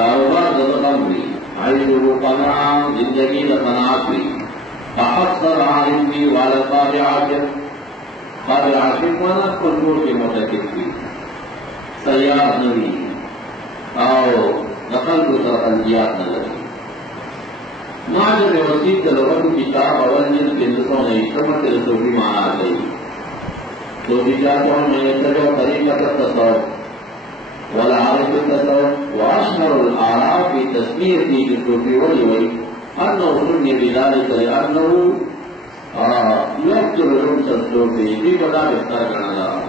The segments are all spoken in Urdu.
کاروبار زدقم بھی عیشو قناع زندگی لقناعت بھی احصر عالم بھی والقاب عاشق قاب عاشق مانا کلور کے متقف بھی سیاح نبی او نقل کو ترقلجیات نظری معجر وسیط لغت کتاب اول جن کے نسوں نے سمت رسولی مانا گئی تو بجاتوں میں يتبع طريقة التصوف والعارف التصوف وأشهر الآراء في تسميته بالصوفي والولي أنه سمي بذلك لأنه يقتل لمس الصوفي في بدا بختار كندا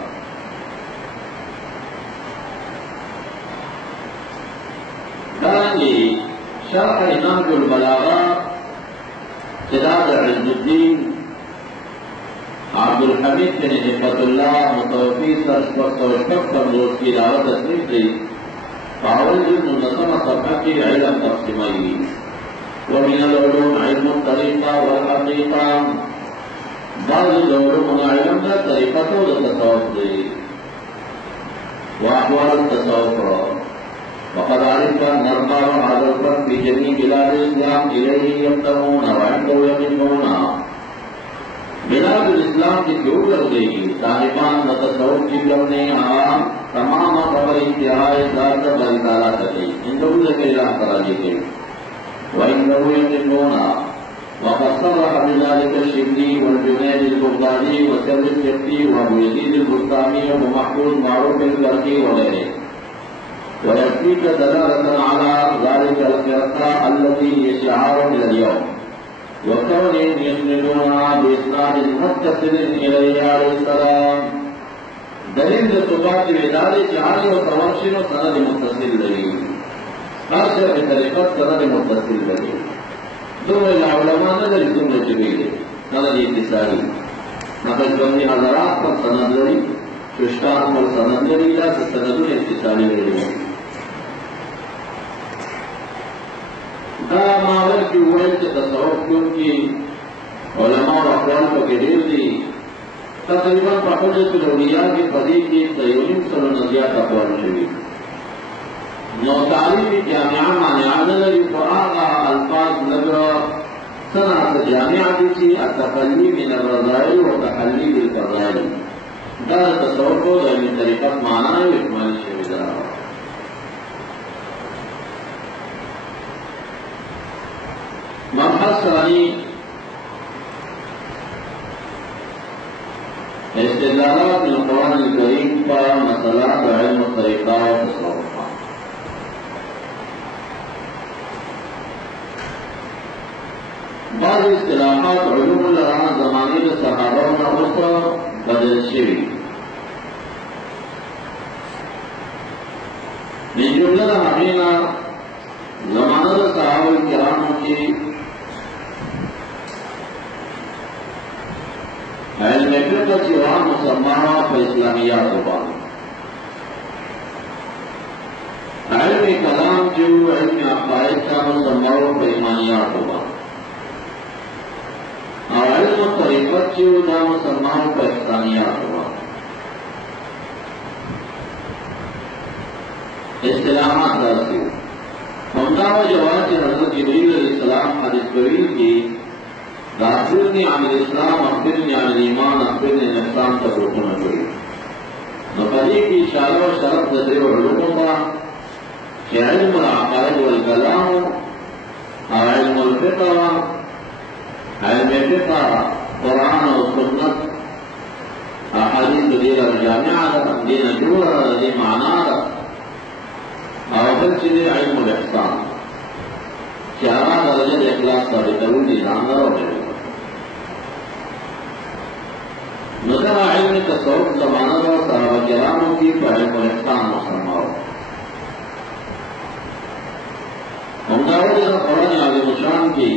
دارنگی شرح نهج البلاغة سداد عز الدين عبد الحمید بن نعمت اللہ متوفی سرشپت روز کی دعوت تصنیف دی فاول جن منظم صفحہ کی علم تقسیمائی ومن العلوم علم الطریقہ والحقیقہ بعض العلوم علم کا طریقہ تو تصوف دی واحوال التصوف وقد عرف نرقى هذا الفرق في جميع بلاد الاسلام اليه ينتمون وعنده يقفون بلاد الاسلام کی جو کر گئی صاحبان تصوف کی کرنے تمام خبر انتہائی ذات اللہ تعالیٰ کر گئی ان دو سے اعلان کرا دی گئی وَإِنَّهُ يَقِنُونَ وَقَدْ صَرَّحَ بِذَلِكَ الشِّبْلِي وَالْجُنَيْدِ الْبُغْدَادِي وَسَرِّ الشِّبْلِي وَأَبُو يَزِيدِ الْبُسْطَامِي وَمَحْفُوظ مَعْرُوفِ الْكَرْخِي وغيره ويكفيك دلالة على ذلك الفرقة التي هي شعار إلى اليوم وكونهم يسندونها بإسناد متصل إليه عليه السلام دلیل ثبات ادارے جعلی و توشن و سند متصل لگی ہر شرح طریقت سند متصل لگی دو علماء نظر جملے چگئی سند اتصالی نقل بندی حضرات پر سند لگی ششکان پر سند لگی یا سند اتصالی لگی دا ماور کی ویل کے تصوف کیونکہ علماء و اقوال کو گھیر دی تقریباً حجت الاولیاء کی قدیم کی تیونیم سر نظریات اقوال شوی نو تعلیمی جامعہ مانعان لگی قرآن الفاظ لگا صنعت جامعہ دیسی التخلی من الرضائی و تخلی بالفضائی دار تصور کو دائمی طریقت معنی و اکمال شوی دارا مبحث ثانی استدلالات من القرآن الكريم پر مسئلات علم الطریقہ و تصورات بعض اصطلاحات علوم لران زمانی صحابہ و نفسر بدل شوی من جملہ حقینا زمانہ صحابہ کرام کی علم فقہ چیوان مسلمانہ پر اسلامیات ہوگا علم کلام جو علم عقائد کا مسلمانوں پر ایمانیات ہوگا اور علم طریقت جو مسلمانوں پر احسانیات ہوگا اصطلاحات درسی ممتاز جواب کی حضرت جبریل علیہ السلام حدیث طویل کی اخبرنی عن الاسلام اخبرنی عن الایمان اخبرنی عن الاحسان تک رکھنا چاہیے نقلی کی اشارہ و شرط نظر و علوم کا کہ علم العقائد والکلام علم الفقہ علم فقہ قرآن و سنت احادیث دیر الجامعہ دین جوہر دین معنی اور پھر چیزیں علم الاحسان چارہ درجہ اخلاص ثابتون نظاندار اور نظر علم تصوف زمانہ و صحابہ کراموں کی علم الاحسان مسلمہ ہمداروں جیسا قرآن عظیم الشان کی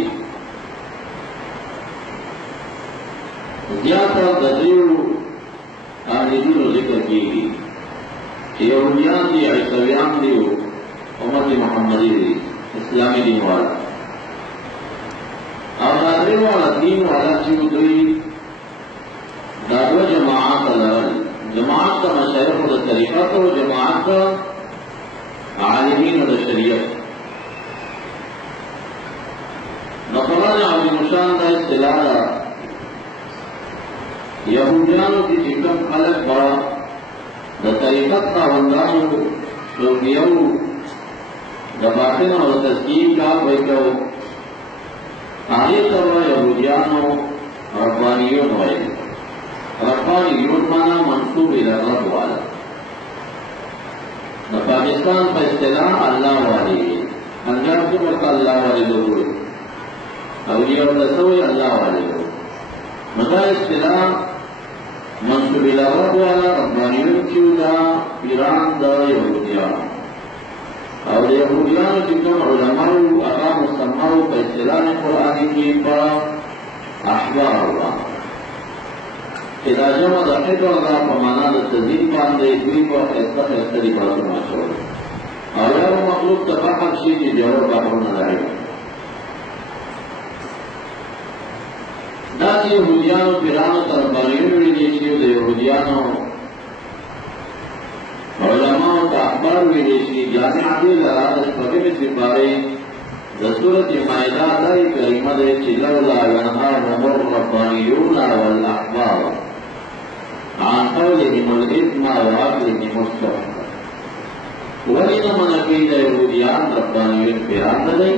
زیادہ تدریل آنیدین و ذکر کی گئی کہ یہودیان دی عیسویان دی امت محمدی دی اسلامی دین والا اور ناظرین والا دین والا چیز دوئی دادو جماعت الگ جماعت کا مشرف و طریقہ تو جماعت کا عالمین و شریعت اصطلاح یہودیانو کی چکم خلق با دا طریقت خاوندانو شوقیو دا باطن و تزکیب کا بیکو آئیت و یہودیانو ربانیون ہوئے ربانیون مانا منصوب الرب والا دا پاکستان پر اصطلاح اللہ والی انجام سے بڑھتا اللہ والے لوگ ہوئے اولیاء اللہ سوئے اللہ والے لوگ مطلع اصطلاح منصوب الرب والا ربانیون کیوں دا پیران دا یہودیان اور یہودیان جکم علماء اقام السماء پر اصطلاح قرآنی کی پا احبار اللہ اذا جمع دا حضر اللہ پمانا دا تزید پاندے دوی پا خیستری بارد ماشور اور یارو مخلوق تفاقت شی کی جواب باقر ندائی داتی یہودیانو پیرانو تربانیون ویلیشیو دا یہودیانو علماء کا اخبار ویلیشی جامعاتی لرادش فقیم سپارے دا سورت مائدہ دائی کریمہ دے چلولا ینہارهم الربانیون والاحبار عن قولهم الاثم وعقلهم السحر ولن من قيل يهوديان ربانيون پیران دے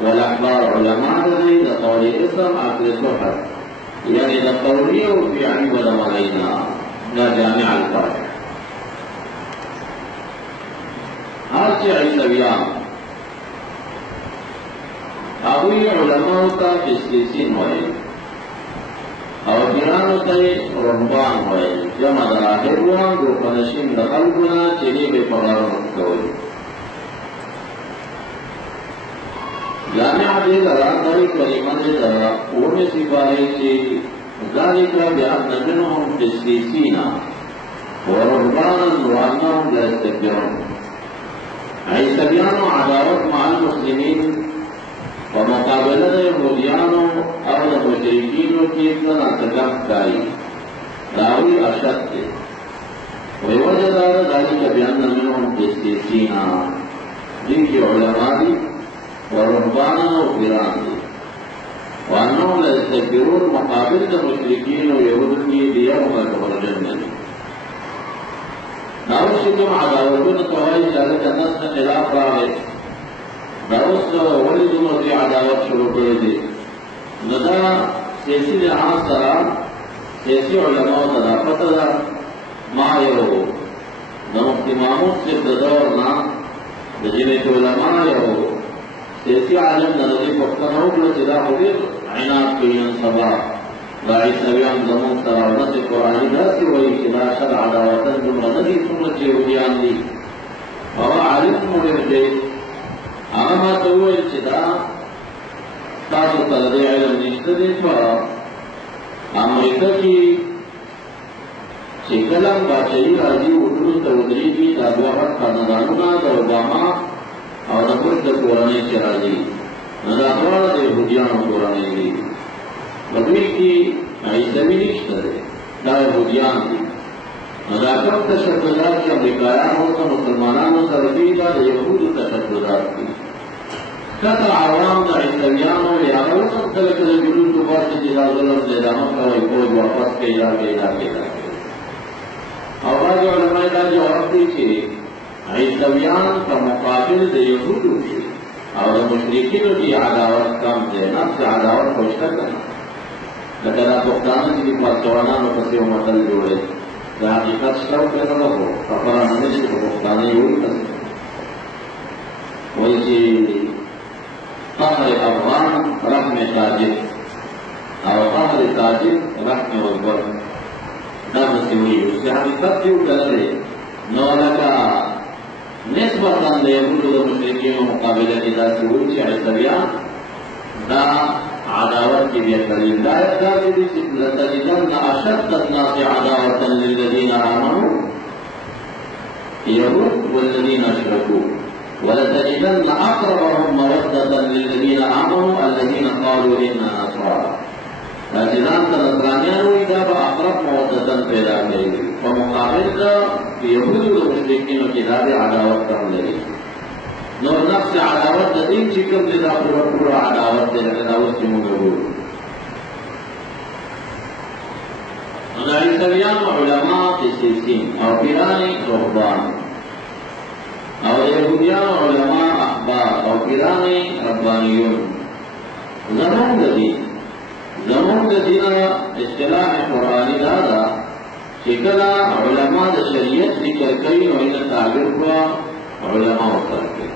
والاحبار علماء دے دا قول اسم عقل سحر یعنی دا قولی و فیعی ولم علینا دا جامع الفرق ہرچی عیسویان آبوی علماء تا قسیسین ہوئے اور پیرانو تا رہبان ہوئے جمع راہبوان دو پنشین دخل گنا چلی بے پغار مکتوئی جامعہ دے لراتائی کریمہ دے درہ اومی سپاہی چی ذالکا بیان نجنهم قسیسینا ورہبانا وعناهم لا استکبرون عیسویانو عداوت مع المسلمین ومقابلہ یہودیانو اور مشرکینو کی اتنا تکم کاری داوی اشد تھے وجہ دار ذالک بیان منهم قسیسینا جن کی علماء دی ورہبانا و پیران دی وانہم لا استکبرون مقابل مشرکین و یہود کی دیوم اکبر جنگلی داوی شکم عداوتون توائی چالک نصف خلاف راوے داوس ولی دونوں کی عداوت شروع کرے دی ندا سیسی لحاظ سرا سیسی علماء صداقت دا ما یو نمختی محمود سے دورنا دجنیت علماء یو سیسی عالم ندی پختنو کلو چدا خبیر عناد کلین سبا دا عیسویان زمان سرا نسی قرآنی دا سی وی چدا شد عداوتن جمع ندی سنت یہودیان دی اور عالم مولر دے آما توئی چدا تاسو تلدے علم نشتے دے پا امریکہ کی چکلم باچائی راجی اٹھوز تودری کی تابوحت خاندانونا دا اوباما اور نکوش دا قرآنی چراجی نداخوار دے یہودیان قرآنی دی بدوی کی عیسوی نشتے دے دا یہودیان دی نداکم تشددات کی امریکایان ہوتا مسلمانان سردی دا یہود تشددات کی کتا عوام دا عیسویان ہو لیا اوسم تلک دا جلوس دفاع سے جدا ظلم زیدامت کا کوئی واپس کے علاقے اور بعض علماء دا جواب دی کہ عیسویان کا مقابل دا یہود کی اور مشرکین کی عداوت کم دے نفس عداوت خوشتا کرنا لیکن دا پختانا کی پاسوانان و پسی و مطل جوڑے دا حقیقت شتاو کرنا ہو فقران نشت و پختانا یوری پسی ویسی قهر افغان رحم تاجر او قهر تاجر رحم والبر دا مسیوی اس کی حقیقت کیوں کرے نو لکا نسبتا لیہود و مشرکین و مقابلہ کی دا سیوی چی عیسویان دا عداوت کی بھی کریم دا اقدار کی دی لتجدن اشد الناس عداوتا للذین آمنوا یہود والذین اشرکوا ولتجدن اقربهم مودة للذين آمنوا الذين قالوا إننا نصارى فجنان نصرانیان ہوئی دا اقرب مودة پیدا کرے ومقابل دا یہود و مشرکین کی دا عداوت کر لے نور نفس عداوت دین چکم دے دا پورا عداوت دے دا اس کی مغرور عیسویان علماء قسیسین اور پیران رهبان اور یہودیان علماء احبار اور پیران ربانیون زمون دین اصطلاح قرآنی دادا چکلا علماء دا شریعت ذکر کئی و ان تعبیر کو علماء اترکے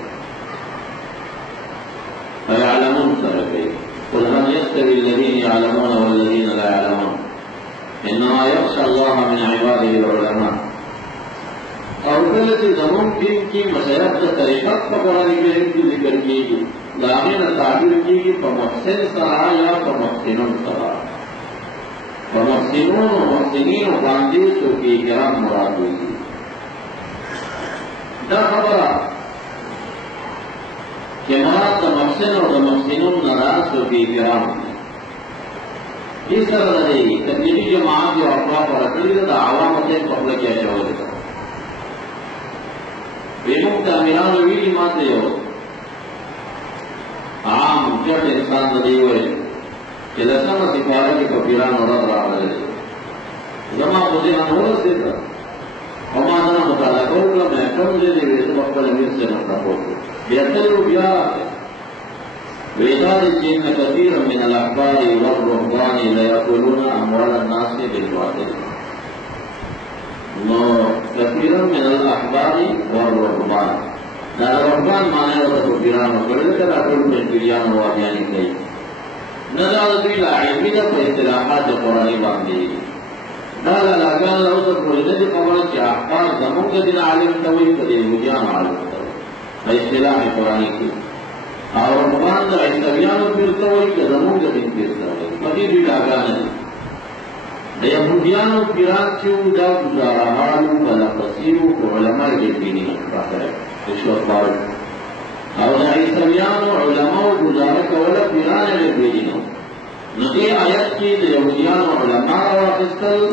فیعلمون ترکے قل هل يستوي الذين يعلمون والذين لا يعلمون انما يخشى الله من عباده العلماء اور کلتی زمون دین کی مشایخ دا طریقت پا قرآن کریم کی ذکر کی گی داغین تعبیر کی گی پا محسن سرا یا پا محسنون سرا پا محسنون و محسنین و باندیس و کی کرام مراد ہوئی گی دا خبرہ کہ مراد دا محسن و دا محسنون نراس و کی کرام اس طرح دا تبلیغی جماعت جو اطلاف و رکلی دا عوامت قبل کیا شعور دا بیمون تعمیران ویلی ماتے ہو عام جٹ انسان دے ہوئے کہ لسنا سپارہ کی کفیران اور رب رہا رہے زمان خودی انہور سے تھا وما دنا مطالعہ کرو میں کم دے دے گئے سب اپنے امیر سے نفرہ ہو بیتر و بیارہ ویدار الجن کثیر من الاحبار والرهبان لیأکلون اموال الناس بالباطل كثيرا من الأحبار والرهبان الرهبان معناه وتكفيران وكذلك الأكل من الكريان وابيان كي نزال إلى علمنا فاصطلاحات القرآن باندي لا كان له تقولين قولت أحبار زمون كدين عالم توي كدين مجان عالم توي فاصطلاح القرآن كي الرهبان عيسويان في توي كزمون كدين في توي فدي لا كان یہودیان و پیران کیوں دا گزارہالو بلا قصیرو کو علماء دیدینی نکتا ہے رشوت بارو اور دا عیسویان و علماء و گزارہ کولا پیران دیدینی نقی آیت کی دا یہودیان و علماء رواقستل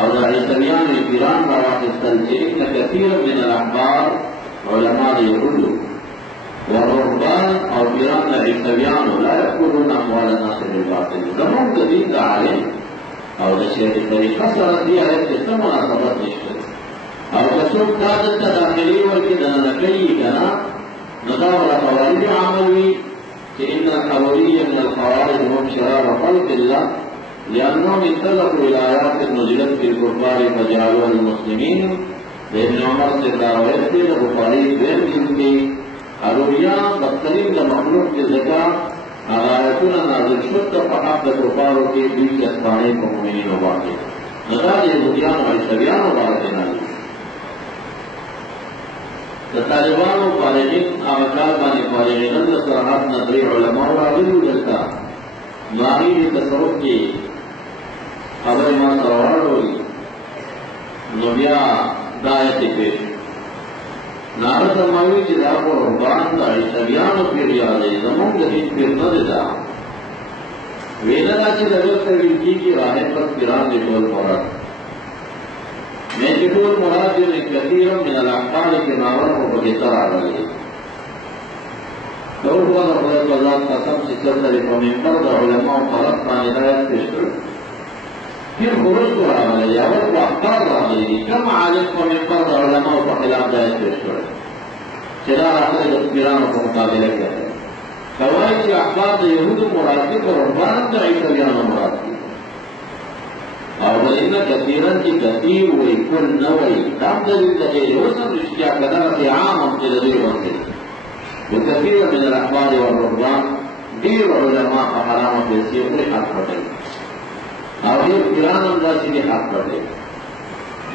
اور دا عیسویان و پیران رواقستل چیئن کثیر من الاحبار علماء یہودو والرهبان اور پیران عیسویان لا یأکلون اموال الناس بالباطل زمان دین دا عالم اور نشریت طریقہ سرطی آیت جسنا مناسبت نشکر اور کسوک تازتا داخلی ورکی دنا نکلی کنا نداور خوارج عملوی کہ ان الحوری من الخوارج هم شرار خلق اللہ لأنهم انتظروا إلى آيات نزلت في الكفار فجعلوا المسلمين ابن عمر سے دعویت کے بخاری بین کی حروریان بدترین لمخلوق کے ذکر آیتنا نازل شد فحق کفارو کے بیچ اسپانے کو مومنین و باقی نظر یہودیان و عیسویان و باقی نازل طالبان و فارغین آمکار بانی فارغین اللہ صراحات نظری علماء و عبدالو جلتا ماہیر تصرف کی خبر ما سروار ہوئی نبیا دایت پیش نارد ماوی چې دا په رهبان د عیسویانو پیر یادې زموږ د هیڅ پیر نه دی دا ویله دا چې دلته ویل کېږي راهب پر پیران دي ټول مراد مې چې ټول مراد دې کثیر من الاحبار کې ناور او په کتر راغلي ټول په خدای په ذات قسم چې څلته په منبر د علماء خلق باندې هدایت پیش کړ پھر خروج کو راغلی یا ور کو اخبار راغلی کم عالم کو منبر د علماء په خلاف هدایت پیش کړ چې دا راغلی د پیرانو په مقابله کې کوي چې اخبار د یهودو مراد دي پر رهبان د عیسویانو مراد دي او ولینه کثیرا چې کثیر وي کل نوي دا د دې اوسم رښتیا کدا چې عام هم چې د دې باندې وکثیر من الاحبار والرهبان ډیر علماء په حرامو کې سیوري حق پټي اور یہ پیران اندازی کے حق پڑے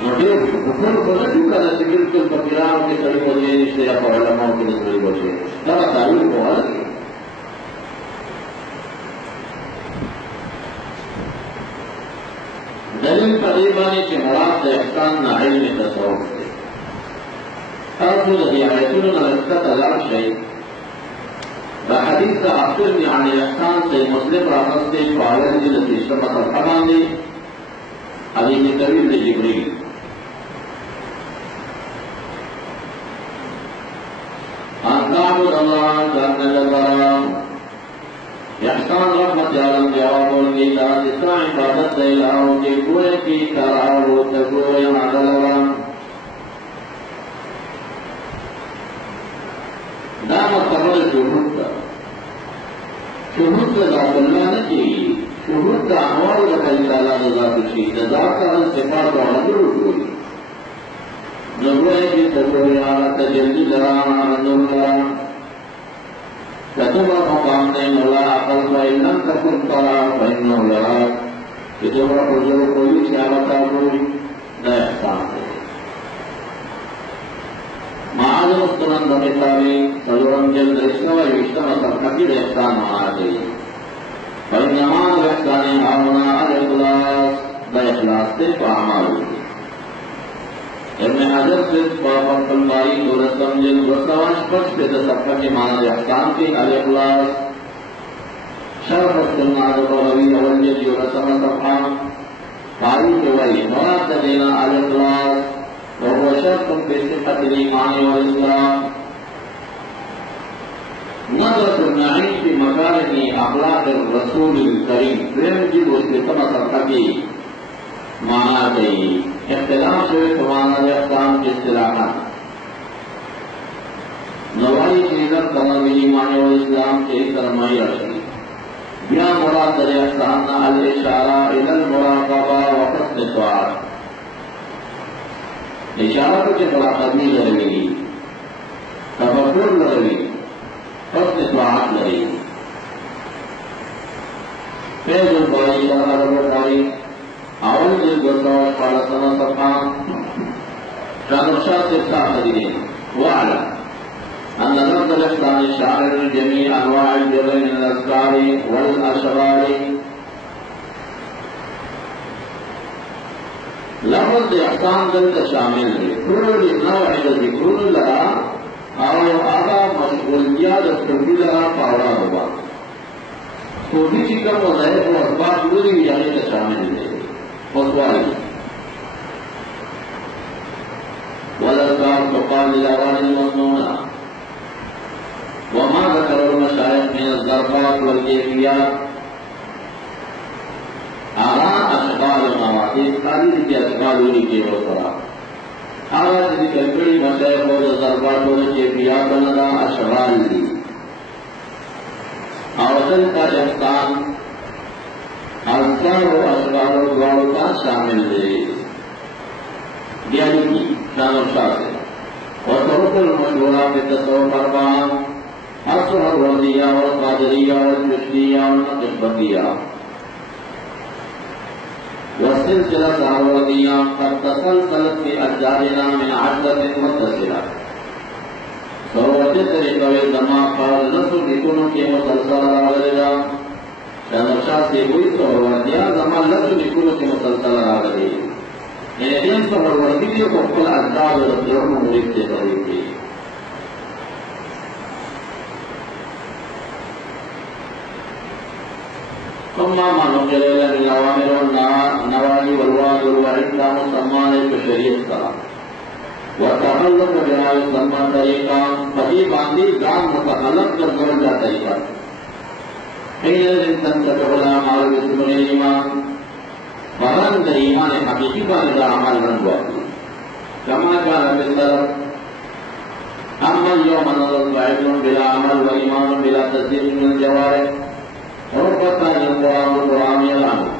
مجھے حکم کو نہ چکا نہ سکل کے پیران کے سڑی بچے رشتے یا علماء کے سڑی بچے ذرا تعلیم کو حل کیا دلیل قریبانی کے مراد احسان نہ علم تصور سے ارد الحیاتون نرسطہ تلار شہید حدیث اخبرني عن الاحسان سے مسلم راحت سے فعالت جلسی شمت الحبان دے حدیث طویل جبریل ان تعبد اللہ کان لك احسان رحمت عالم جواب اور اطاعت خالصہ عبادت دلاؤ کے کوئے کی کراؤ تگوئے عدلوان دام قبل شہود کا شہود کا ذات اللہ نے کی شہود کا انوار لکھائی تعالیٰ ذات کی ذات کا صفات و حضر ہوئی نبوئے کی تگوئے تجلی لرانا نظر کتبہ مقام نے مولا عقل فإنن تکن ترا فإنہو یراک کہ جو بڑا حضور کوئی سیابتا کوئی نہ احسان ہے معاذ مستند بمثالی صدورم جلد اشتوى یشتمع سرحقی احسان مانا چاہیے فإنما احسان آمنا الاخلاص دا اخلاص تے تو اعمال ہوئی ابن حجر سے پاپن کلباری دورستم جن دوستوانش پچ پہ تصفہ کے معنی احسان کی الاخلاص شرف السنہ دبغوی اول جن دورستم صفحان قاری جوائی مراد دینا الاخلاص وهو شرط في صحة الإيمان والإسلام نظرة النعيم في مكارم أخلاق الرسول الكريم فيمجد واستثمة صفحة معنى چاہیے اختلاف سے تمہارا احسان کی اصطلاحات نوائی سیدت تمامی ایمان و اسلام کے کرمائی رشی بیا مراد در احسان الاشارہ الى المراقبہ و حسن الطاعت اشارہ کو چکلا قدمی لگی تفکر لگی حسن الطاعت لگی فیض الباری شرح ربطاری اول جلد دوستوش پالا سنہ صفحان شاہ سے ساخرین وعلا ان نظر الاحسان شاعر جميع انواع البر من الاذكار والاشرار لفظ احسان دل شامل ہے كل نوع ذکر لها او آغا مشغولیات استقبی لها پاوڑا ہوا صوفی چکم وظائف و اسباب پوری یعنی شامل ہے والله والأذكار تقال للأغاني المصنوعة وما ذكر المشايخ من الظرفات والكيفيات آراء أشغال المواقف قليل کی أشغال ہوئی کے وصرا آراء جدی کلکڑی مشايخ والظرفات والكيفيات لنا أشغال دی آوصل کا احسان اذکار و اشغال و دوارو کا شامل ہے یعنی کی شان و شاہ سے اور طرق المشہورات تصوف اربعان اصح الوردیہ والقادریہ والجشنیہ والنقشبندیہ والسلسلہ سہروردیہ قد تسلسلت في أشجارنا من عشرة متصلة سروتی طریقہ دماغ پر نسل لکنوں کے مسلسل آگرہ شاہ سے ہوئی سہروردیہ زمان لفظ لکنوں کے مسلسل آگرہ یعنی دین سہروردیہ کو کل اجداد و رسلوں مرید سے قریب تھی ثم ما نقل إلى الأوامر والنواهي والوعد والوعيد لا مسمى بشريعة الصلاة وتخلق بما يسمى طريقا فهي باندھی جان متخلق کر دور کا طریقہ حين تنتفع الأعمال باسم الإيمان فرند ایمان حقیقی کا عمل رنگ ہوا كما كان في السلف أما اليوم نظر علم بلا عمل وإيمان بلا تصديق من الجوارح ربطا القرآن يلعنه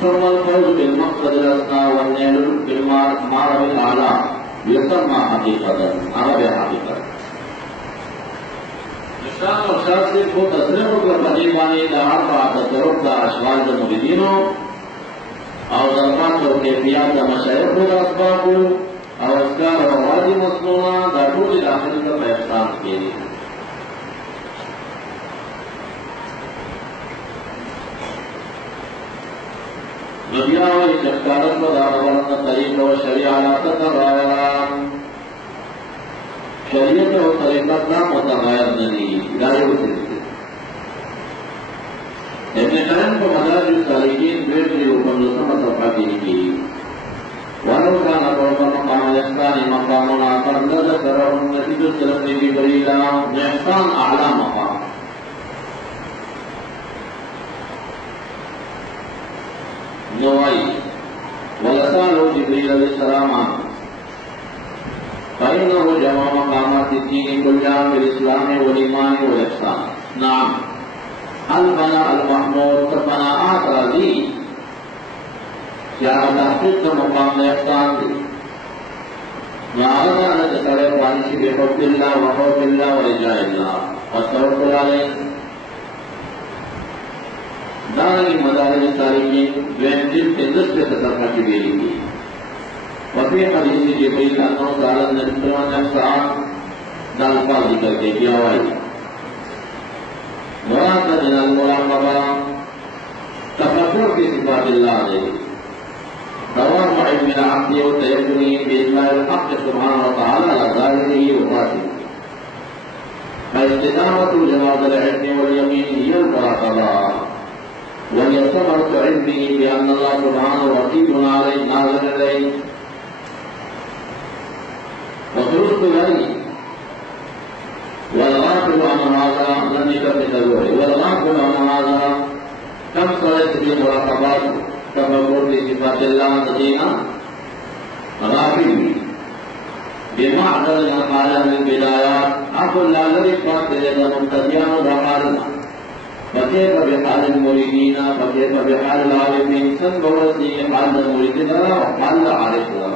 ثم الفوز بالمقصد الأسنى والنيل بالمعرف الأعلى يسمى حقيقة عرب حقيقة شان اور شاہ سے کو تصریف کر مجیبانی لہار کا تصرف کا اشغال کے مریدینوں اور ضربات اور کیفیات کا مشاہد کو اسباب اور اذکار اور واجی مصنوعہ داخل داخل کا احسان کے لیے دنیا و اشتقارت و دارورت طریق و شریعات تغیر شریعت و طریقت نام متغیر نہیں دائر سلسل ابن قیم کو مدارج السالکین بیٹ کی حکم نسمہ صفحہ کی ولو كان قرب مقام الإحسان مقام آخر لذكره النبي صلى الله عليه وسلم بإحسان أعلى مقام فسألوا جبريل عليه السلام عنه فإنه جمع مقامات الدين كلها في الإسلام والإيمان والإحسان. نعم البناء المحمود فبناءات راضی کیا تحقیق کا مقام احسان دی وعلى أن تسأل وعنشي بحب الله وخوف الله ورجاء الله والتوكل عليه. دارنگی مدارج السالکین دویم جلد کے 10 سے صفحہ کی بیلی کی. وفی حدیث جبریل انہو تعالی النبی نفسان دالفاظ ذکر کے کیا ہوئی مراد من المراقبہ تفکر کی صفات اللہ علیہ دوام علم العبد وتيقنه بإجمال الحق سبحانه وتعالى على ظاهره وباطنه. فاستدامة جماعة العلم واليمين هي المراقبة وهي ثمرة علمه بأن الله سبحانه رقيب عليه ناظر إليه وترك ذلك والغافل عن هذا لم يكن تدعوه والغافل عن هذا كم صلت بالمراقبات تفکر بصفات اللہ تدینا غافل بمعدل قال من البدايات أقول لا لرفات لدى مبتدئان وضعالنا فكيف بحال المريدين فكيف بحال العارفين سنبوزي حال المريدين وحال العارفين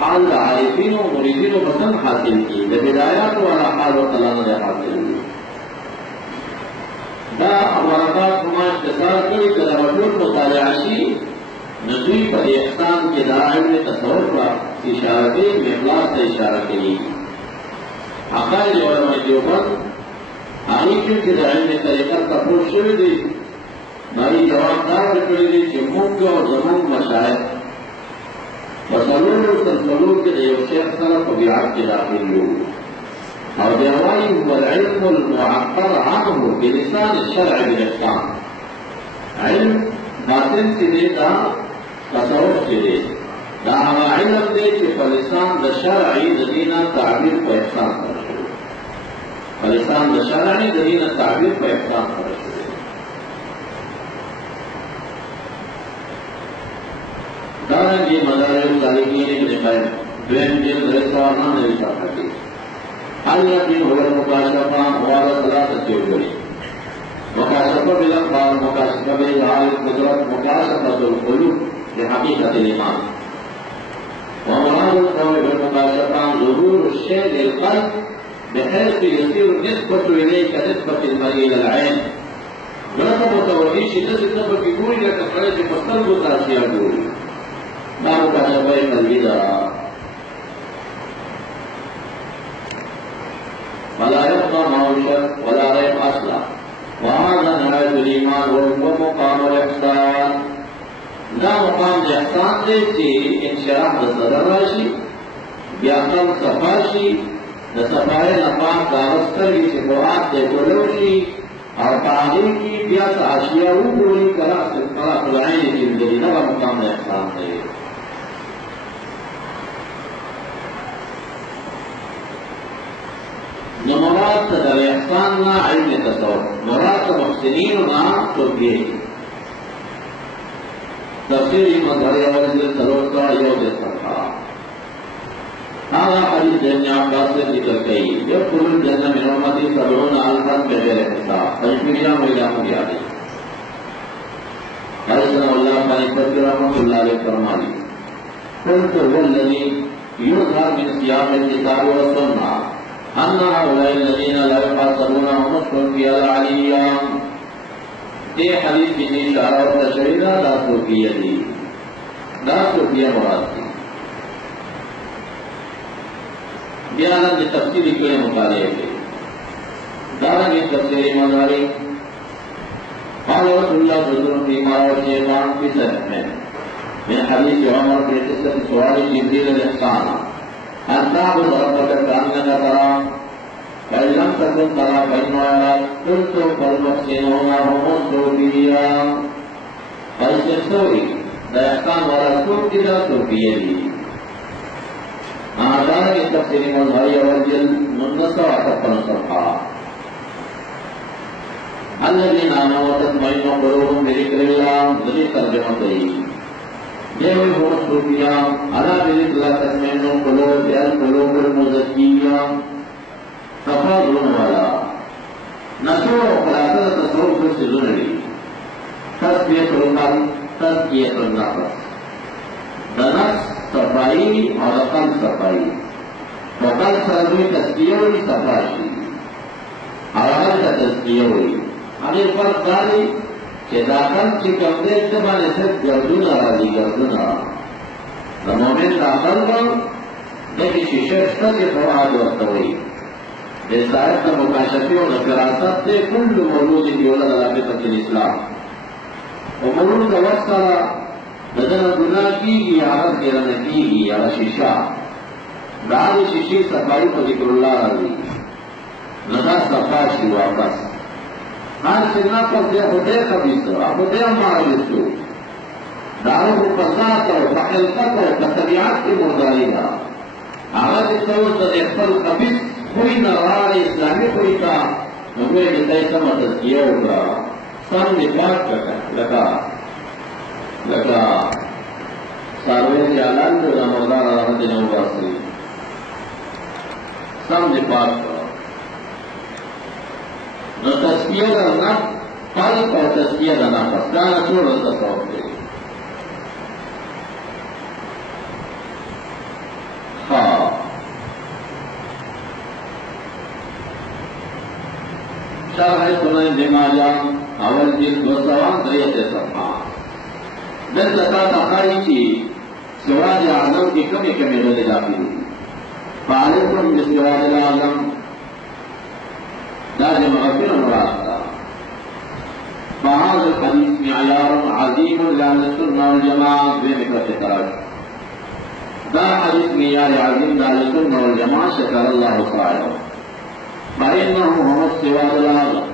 حال العارفين ومريدين بسن حاصل کی بدايات ولا حال وطلان حاصل کی دا ورقات ہما اختصار کری کہ رجل مطالعشی نزوی پر احسان کے دائم نے تصور کا اشارہ کے محلاس سے اشارہ کری حقائل علماء دیوبند آئی کیونکہ دائم نے طریقہ تپوش شوی دی ناری جوابدار رکھلی دی چمون کے اور زمون مشاہد وصلور تنسلور کے دیو شیخ صلح و بیعات کے داخل لو اور جوائي هو العلم المعبر عنه بلسان الشرع بالإحسان. علم باطن سے دے دا تصور سے دے دا ہما علم دے کہ فلسان دا شرعی ددینا تعبیر کو احسان کر شروع فلسان دا شرعی ددینا تعبیر کو احسان کر شروع. دارنگی مدارج سالکین ابن قیم دویم جلد رسوانہ نے لکھا تھی الذي هو المكاشفة وعلى ثلاثة وجوه. مكاشفة بالأخبار مكاشفة بإظهار القدرة مكاشفة القلوب لحقيقة الإيمان. ومراد القول بالمكاشفة ظهور الشيء للقلب بحيث يصير النسبة إليه كنسبة المرء إلى العين. ولكن متوجيش نسبة في كل كفرج فاستلبوا تأشياء دول. ما مكاشفة الهدى ولا يبقى معه شك ولا ريب اصلا وهذا نهاية الايمان وهو مقام الاحسان. دا مقام الاحسان دے چی انشراح دا صدر راشی بیاقل صفاشی دا صفائے نفاق دا رستری چی قرآن دے گلوشی اور تعلیم کی بیاس عاشیہ رو بولی کرا خلعینی چی مدلی دا مقام الاحسان دے. مراد در احسان نا علم تصور مراد محسنین نا توبیه تفسیر مظهر اول تلوت کا یو دیتا هذا حدیث ابن عباس سے ذکر کئی جب کل الجنہ من امتی 70,000 بغیر حساب تجمیریہ مہیلا مریادی حضرت اللہ پانی پر رحمت اللہ علیہ فرمانی قلت هو الذي يظهر من سیاق الكتاب والسنة أن هؤلاء الذين لا يحاسبون ومصر في العليا دي حديث کی اشارہ و تشریح لا صوفیہ دی لا صوفیہ مراد دی بیانا دی تفسیری کے مطالعے کے دارنگی تفسیری مداری قال رسول اللہ صلی اللہ علیہ وسلم فيما روى الإمام في صحيح من حديث عمر في قصة سؤال جبريل الإحسان أن تعبد ربك كأنك تراه فإن لم تكن تراه فإنه يراك قلت فالمحسنون هم الصوفية فالصوفي لا إحسان ولا صوفي لا صوفية هذا التفسير مظهري والجل منصر وتقن صفحة الذين آمنوا وتطمئن قلوبهم بذكر الله ذي ترجمته دیوی ہو صوفیہ علا بلک لا تسمینو قلوب القلوب المزکیہ صفا دون والا نصور و خلاصہ تصور کو سزنری تسبیت القلب تسبیت النفس دنفس صفائی اور قلب صفائی وقلب سرزوی تسبیہ ہوئی صفاشی اور عمل کا تسبیہ ہوئی ہمیں فرق داری کہ داخل کی کمدے اتبانے صرف گردون راضی گردون مومن داخل کو لیکن شیشہ کے فواد وقت ہوئی بے صاحب کا مکاشفی و نفراست سے کل مولود کی اولاد علاقے تک الاسلام اور مولود کا وقت سارا بدن گناہ کی گی عادت کے رن کی گی یا شیشہ دار شیشی صفائی کو ذکر اللہ راضی نظر صفاشی واپس ہر سنہ پر دے ہوتے خبیص اب دے ہمارے اس کو داروں کو پسات ہو فقلقت ہو بطبیعات کی مرداری کا آغاز اس طور سے احفل خبیص کوئی نوار اسلامی کوئی کا نوے جتائی سم تذکیہ ہوگا سم نفاق کا لکا ساروے سے علال جو رمضان رحمت نوبہ سے سم نفاق کا نو تسکیہ کرنا قلب اور تسکیہ کرنا پس کانا چھوڑ رہتا صوت دے شرح سنن دماجا اول جلد و سوان دریت صفحہ دل لتا تخاری چی سواج اعظم کی کمی کمی رضی داخل ہوئی فعلیکم بسواج اعظم داج مغفر الراستہ فهذا الحديث معيار عظيم لأهل السنة والجماعة بمكة التراجع دا حديث معيار عظيم لأهل السنة والجماعة شكر الله صاحبه فإنه هو السواد الأعظم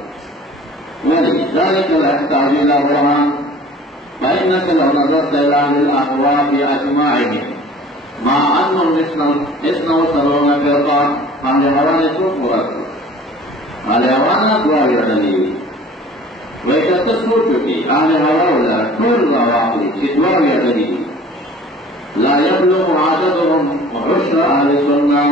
ولذلك لا يحتاج إلى برهان فإنك لو نظرت إلى أهل الأهواء بأجماعهم مع أنهم اثنوا وسبعون فرقة هم لهوان سوق ورسول اہل ہوانا دعا ویڈلی ویکا تصور چکی اہل ہوا ولا طول رواقلی چی دعا ویڈلی لا یبلغ عادتهم وحشر اہل سننا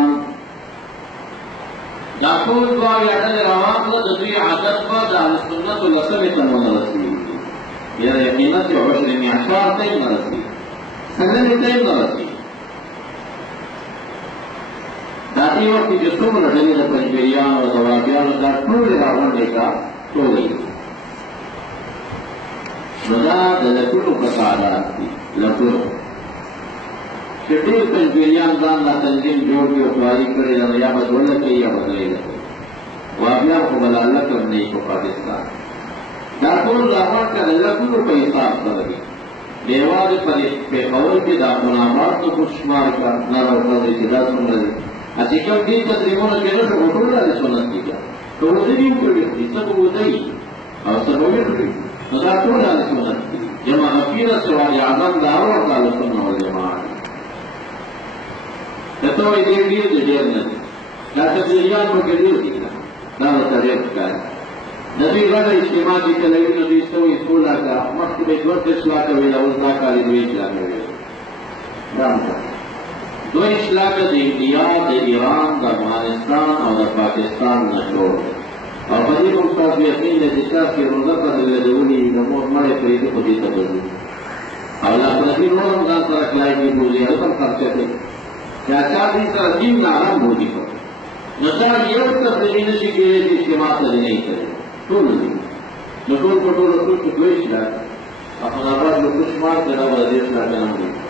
دا طول دعا ویڈلی رواقل ددوی عادت پر دا اہل سنت و لسبتا ونرسی یا یقینت و حشر معشوار تیم نرسی سنن تیم نرسی داتی وقت کی جسم رجلی دا پنجوریان و دوابیان دا طول راون لیکا طولی ندا دا لکلو قصادات کی لکلو شٹول پنجوریان دان دا تنظیم جوڑ کی اخواری کرے دا یا بدولہ کی یا بدلی لکے وابیان کو بلالہ کرنے کو پاکستان دا طول راون کا لکلو پہ حساب کرگی دیوار پر قول کی دا منامات تو کچھ شمار کا نہ روکا دی جدا سن رہی اچھی کم دین تقریبون کے نوٹ اٹھول رہا ہے سنت کی کیا تو وہ بھی اوپر بھی سب وہ دئی اور سب وہ بھی مزا اٹھول رہا ہے سنت کی جمع حفیرہ سوال عظم دارو اقال سنہ والجماعات تو یہ دیر دیر جو دیر نہیں کیا تقریبیان کو کے دیر کی کیا دعوت ریب کا ہے نبی غد اجتماع کی کلیوی نبی سوئی سولہ کا مکتب ایجوت اصلاح کا ویلا وزنا کا لیدوی اصلاح کا ویلا رام کا دو اصلاح کا انڈیا ایران دا افغانستان اور پاکستان نہ چھوڑ اور بدی کو اس بھی یقین ہے جس کی روزہ کا دل دیولی نمو مرے خرید خودی تبدیل اور اللہ نبی نور رمضان پر اکلائی کی بولی رقم خرچے تھے کیا چار دن سے عظیم نارم بولی کو نشار یہ اس کا تجین شکل ہے کہ اجتماع تجی نہیں کرے طول نہیں نٹول پٹول اٹول کو کوئی اصلاح اپنا آباد جو کچھ مار کرا وہ عزیز لا کے نام